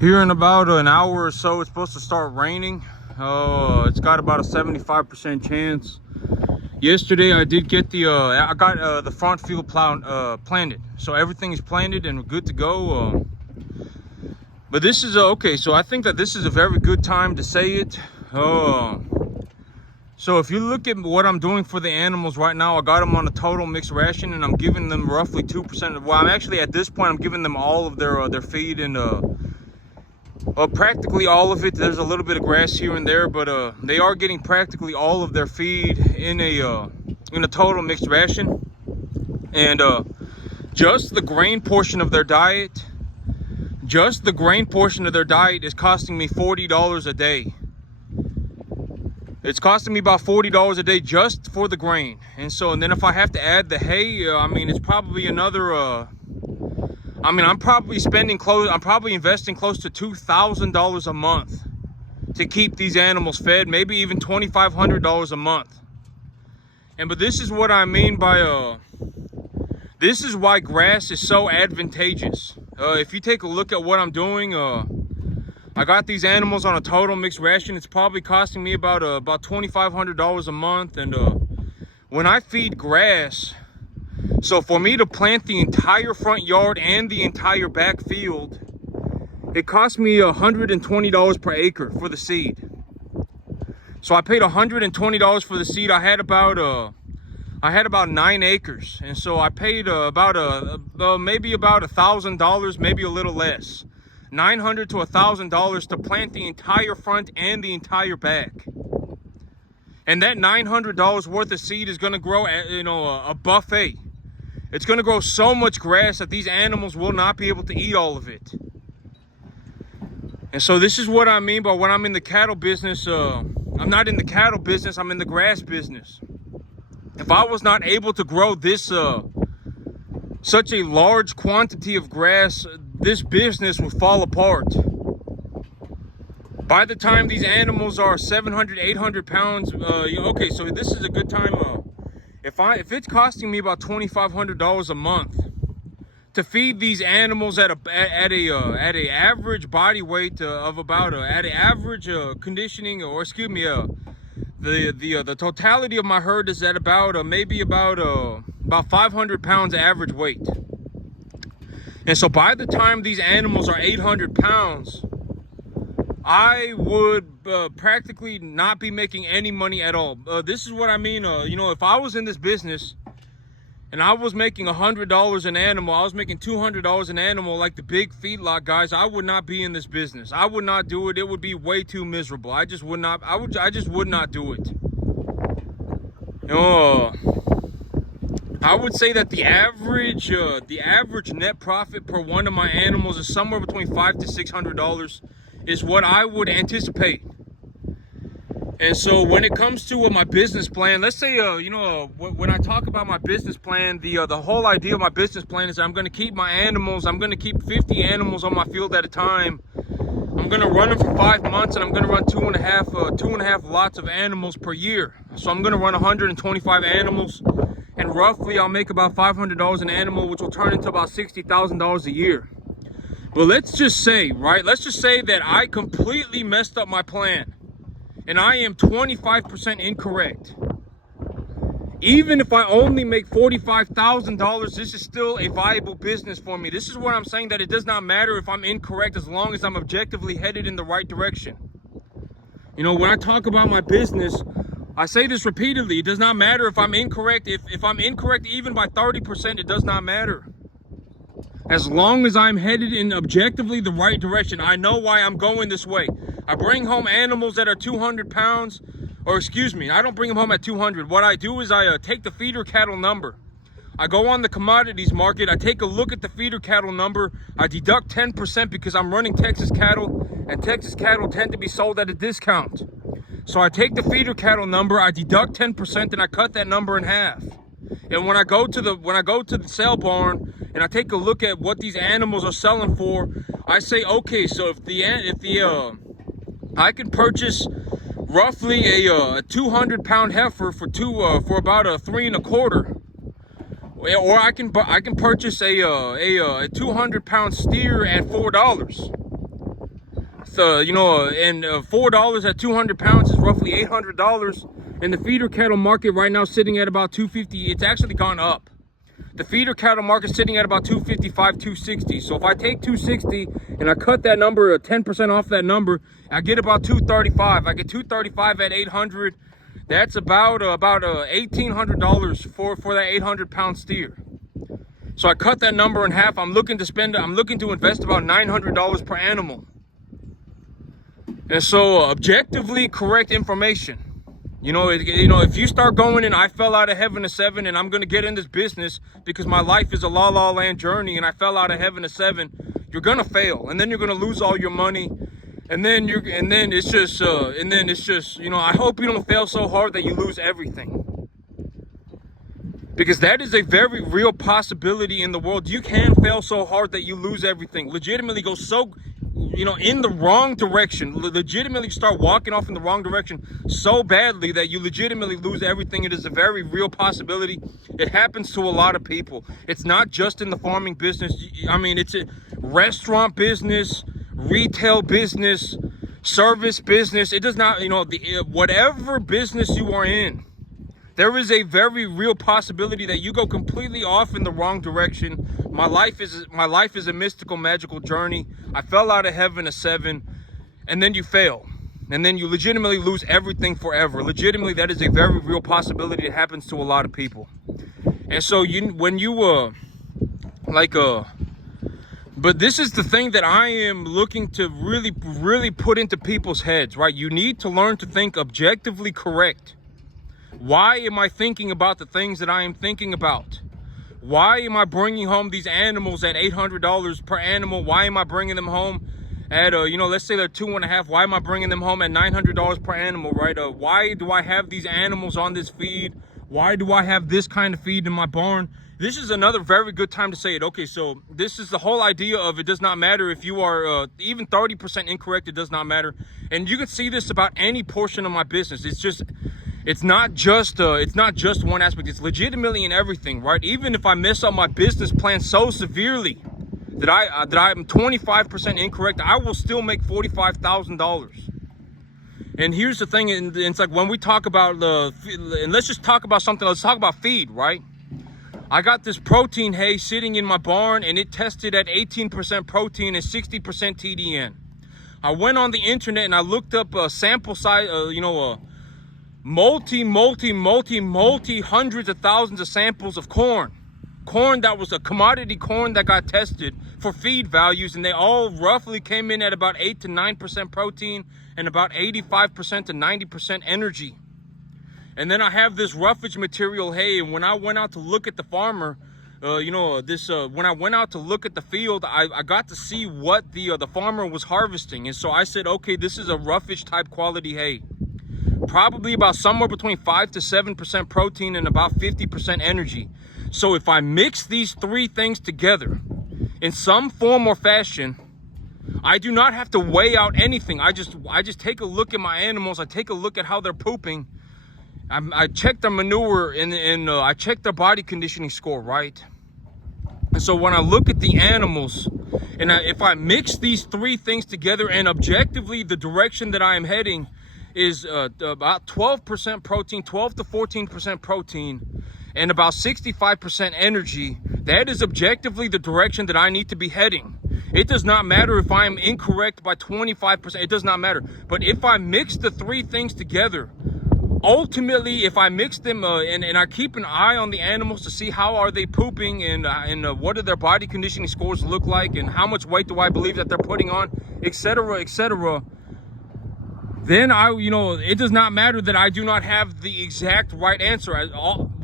Here in about an hour or so, it's supposed to start raining. It's got about a 75% chance. Yesterday, I did get the front field planted, so everything is planted and we're good to go. But this is okay. So I think that this is a very good time to say it. So if you look at what I'm doing for the animals right now, I got them on a total mixed ration, and I'm giving them roughly 2%. Well, I'm actually at this point, I'm giving them all of their feed and practically all of it. There's a little bit of grass here and there, but they are getting practically all of their feed in a total mixed ration. And just the grain portion of their diet, is costing me $40 a day. It's costing me about $40 a day just for the grain. And then if I have to add the hay, I mean, it's probably another I'm probably investing close to $2,000 a month to keep these animals fed, maybe even $2,500 a month. But this is what I mean by this is why grass is so advantageous. If you take a look at what I'm doing, I got these animals on a total mixed ration. It's probably costing me about $2,500 a month. And when I feed grass, so for me to plant the entire front yard and the entire back field, it cost me $120 per acre for the seed. So I paid $120 for the seed. I had about 9 acres, and so I paid maybe about $1,000, maybe a little less, $900 to $1,000 to plant the entire front and the entire back. And that $900 worth of seed is going to grow a buffet. It's going to grow so much grass that these animals will not be able to eat all of it. And so this is what I mean by when I'm in the cattle business. I'm not in the cattle business, I'm in the grass business. If I was not able to grow this such a large quantity of grass, this business would fall apart. By the time these animals are 700, 800 pounds, okay, so this is a good time. If it's costing me about $2,500 a month to feed these animals at a average body weight of about at an average conditioning, or excuse me, the totality of my herd is at about maybe about 500 pounds average weight. And so by the time these animals are 800 pounds, I would practically not be making any money at all. This is what I mean. If I was in this business and I was making $100 an animal, I was making $200 an animal like the big feedlot guys, I would not be in this business. I would not do it. It would be way too miserable. I just would not. I just would not do it. I would say that the average net profit per one of my animals is somewhere between $500 to $600. Is what I would anticipate. And so when it comes to my business plan, let's say when I talk about my business plan, the whole idea of my business plan is I'm going to keep my animals. I'm going to keep 50 animals on my field at a time. I'm going to run them for 5 months, and I'm going to run two and a half lots of animals per year. So I'm going to run 125 animals, and roughly I'll make about $500 an animal, which will turn into about $60,000 a year. But let's just say that I completely messed up my plan and I am 25% incorrect. Even if I only make $45,000, this is still a viable business for me. This is what I'm saying, that it does not matter if I'm incorrect as long as I'm objectively headed in the right direction. When I talk about my business, I say this repeatedly. It does not matter if I'm incorrect. If I'm incorrect even by 30%, it does not matter. As long as I'm headed in objectively the right direction, I know why I'm going this way. I bring home animals that are 200 pounds, or excuse me, I don't bring them home at 200. What I do is I take the feeder cattle number. I go on the commodities market, I take a look at the feeder cattle number, I deduct 10% because I'm running Texas cattle, and Texas cattle tend to be sold at a discount. So I take the feeder cattle number, I deduct 10%, and I cut that number in half. And when I go to the sale barn and I take a look at what these animals are selling for, I say, okay, so if I can purchase roughly a 200-pound heifer for about a 3 1/4, or I can purchase a 200-pound steer at $4. and $4 at 200 pounds is roughly $800. And the feeder cattle market right now sitting at about 250. It's actually gone up. The feeder cattle market sitting at about 255, 260. So if I take 260 and I cut that number, 10% off that number, I get about 235. I get 235 at 800. That's about $1,800 for that 800-pound steer. So I cut that number in half. I'm looking to invest about $900 per animal. And so objectively correct information. If you start going and I fell out of heaven at 7 and I'm going to get in this business because my life is a la land journey and I fell out of heaven at 7, you're going to fail. And then you're going to lose all your money. And then it's just, I hope you don't fail so hard that you lose everything. Because that is a very real possibility in the world. You can fail so hard that you lose everything. Legitimately go so, in the wrong direction. Legitimately start walking off in the wrong direction so badly that you legitimately lose everything. It is a very real possibility. It happens to a lot of people. It's not just in the farming business. I mean, it's a restaurant business, retail business, service business. It does not, whatever business you are in, there is a very real possibility that you go completely off in the wrong direction. My life is a mystical, magical journey. I fell out of heaven at 7, and then you fail. And then you legitimately lose everything forever. Legitimately, that is a very real possibility. It happens to a lot of people. And so but this is the thing that I am looking to really put into people's heads, right? You need to learn to think objectively correct. Why am I thinking about the things that I am thinking about? Why am I bringing home these animals at $800 per animal? Why am I bringing them home at, let's say they're 2.5. Why am I bringing them home at $900 per animal, right? Why do I have these animals on this feed? Why do I have this kind of feed in my barn? This is another very good time to say it. Okay, so this is the whole idea of it does not matter if you are even 30% incorrect. It does not matter. And you can see this about any portion of my business. It's not just one aspect. It's legitimately in everything, right? Even if I mess up my business plan so severely that I'm 25% incorrect, I will still make $45,000. And here's the thing, and it's like when we talk about and let's just talk about something. Let's talk about feed, right? I got this protein hay sitting in my barn, and it tested at 18% protein and 60% TDN. I went on the internet and I looked up a sample size, multi hundreds of thousands of samples of corn that was a commodity corn that got tested for feed values, and they all roughly came in at about 8 to 9% protein and about 85% to 90% energy. And then I have this roughage material hay, and when I went out to look at the farmer, when I went out to look at the field, I got to see what the farmer was harvesting. And so I said, okay, this is a roughage type quality hay. Probably about somewhere between 5 to 7% protein and about 50% energy. So if I mix these three things together in some form or fashion, I do not have to weigh out anything. I just take a look at my animals. I take a look at how they're pooping. I check their manure and I check their body conditioning score, right? And so when I look at the animals, and if I mix these three things together, and objectively the direction that I am heading is about 12% protein, 12 to 14% protein, and about 65% energy, that is objectively the direction that I need to be heading. It does not matter if I'm incorrect by 25%. It does not matter. But if I mix the three things together, ultimately, if I mix them and I keep an eye on the animals to see how are they pooping and what do their body conditioning scores look like and how much weight do I believe that they're putting on, etc., etc., then it does not matter that I do not have the exact right answer.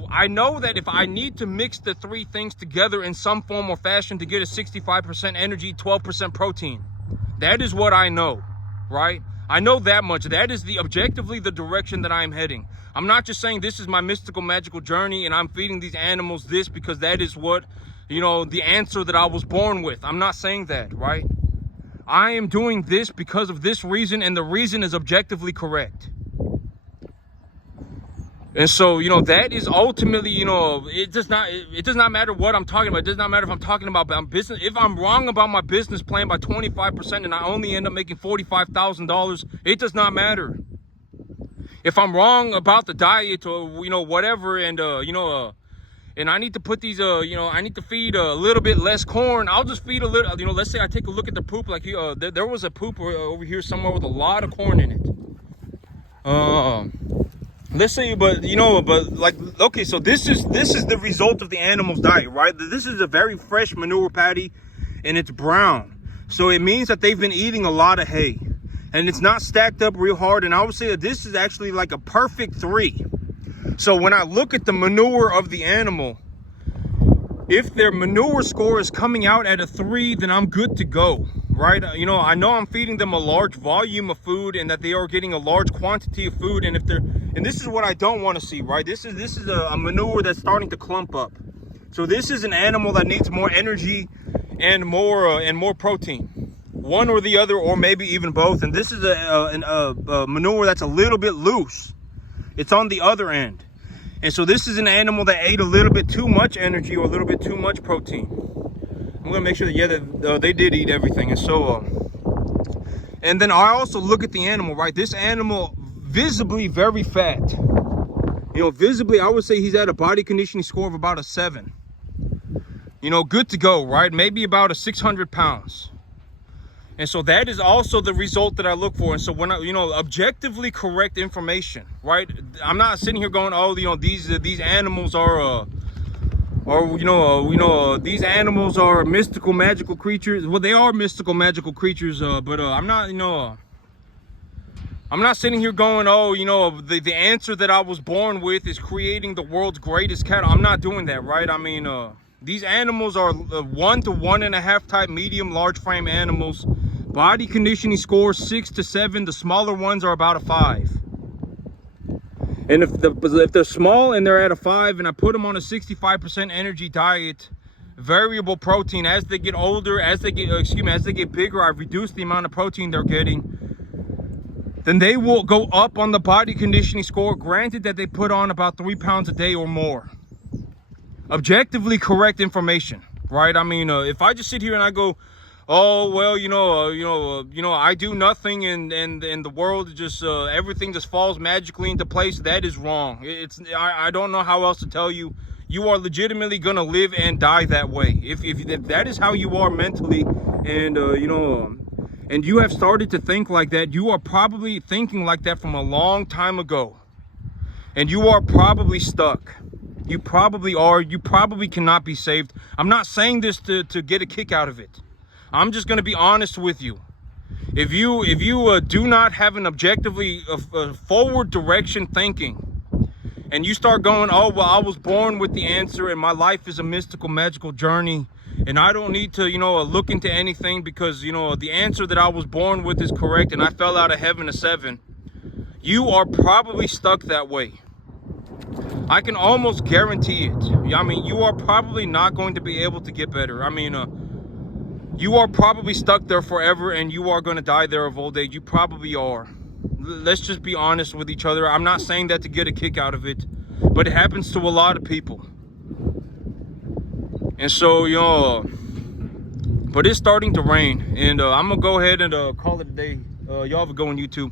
I know that if I need to mix the three things together in some form or fashion to get a 65% energy, 12% protein, that is what I know, right? I know that much. That is objectively the direction that I am heading. I'm not just saying this is my mystical, magical journey and I'm feeding these animals this because that is what, the answer that I was born with. I'm not saying that, right? I am doing this because of this reason, and the reason is objectively correct. And so, you know, that is ultimately, you know, it does not matter what I'm talking about. It does not matter if I'm talking about business. If I'm wrong about my business plan by 25% and I only end up making $45,000, it does not matter. If I'm wrong about the diet or, you know, whatever, and, and I need to put these, I need to feed a little bit less corn, I'll just feed a little, you know, let's say I take a look at the poop, like, there was a poop over here somewhere with a lot of corn in it. Let's say, but like, okay, so this is the result of the animal's diet, right? This is a very fresh manure patty, and it's brown, so it means that they've been eating a lot of hay, and it's not stacked up real hard. And I would say that this is actually like a perfect 3. So when I look at the manure of the animal, if their manure score is coming out at a 3, then I'm good to go, right? You know, I know I'm feeding them a large volume of food and that they are getting a large quantity of food. And this is what I don't want to see, right? This is a manure that's starting to clump up. So this is an animal that needs more energy and more protein, one or the other, or maybe even both. And this is a manure that's a little bit loose. It's on the other end. And so this is an animal that ate a little bit too much energy or a little bit too much protein. I'm gonna make sure that, yeah, that they did eat everything. And so, and then I also look at the animal, right? This animal visibly very fat. You know, visibly, I would say he's at a body conditioning score of about a 7. You know, good to go, right? Maybe about a 600 pounds. And so that is also the result that I look for. And so when I, you know, objectively correct information, right? I'm not sitting here going, oh, you know, these animals are, these animals are mystical, magical creatures. Well, they are mystical, magical creatures, but I'm not, I'm not sitting here going, oh, you know, the answer that I was born with is creating the world's greatest cattle. I'm not doing that, right? I mean, these animals are 1 to 1.5 type medium, large frame animals. Body conditioning score 6 to 7. The smaller ones are about a 5. And if they're small and they're at a 5, and I put them on a 65% energy diet, variable protein, as they get older, as they get bigger, I reduce the amount of protein they're getting, then they will go up on the body conditioning score, granted that they put on about 3 pounds a day or more. Objectively correct information, right? I mean, if I just sit here and I go, oh, well, I do nothing and the world just, everything just falls magically into place, that is wrong. I don't know how else to tell you. You are legitimately gonna live and die that way. If that is how you are mentally, and and you have started to think like that, you are probably thinking like that from a long time ago, and you are probably stuck. You probably are. You probably cannot be saved. I'm not saying this to get a kick out of it. I'm just going to be honest with you. If you do not have an objectively forward direction thinking, and you start going, oh, well, I was born with the answer and my life is a mystical, magical journey, and I don't need to, look into anything because, the answer that I was born with is correct and I fell out of heaven a 7, you are probably stuck that way. I can almost guarantee it. I mean, you are probably not going to be able to get better. I mean, you are probably stuck there forever and you are going to die there of old age. You probably are. Let's just be honest with each other. I'm not saying that to get a kick out of it, but it happens to a lot of people. And so, but it's starting to rain, and I'm going to go ahead and call it a day. Y'all have a go on YouTube.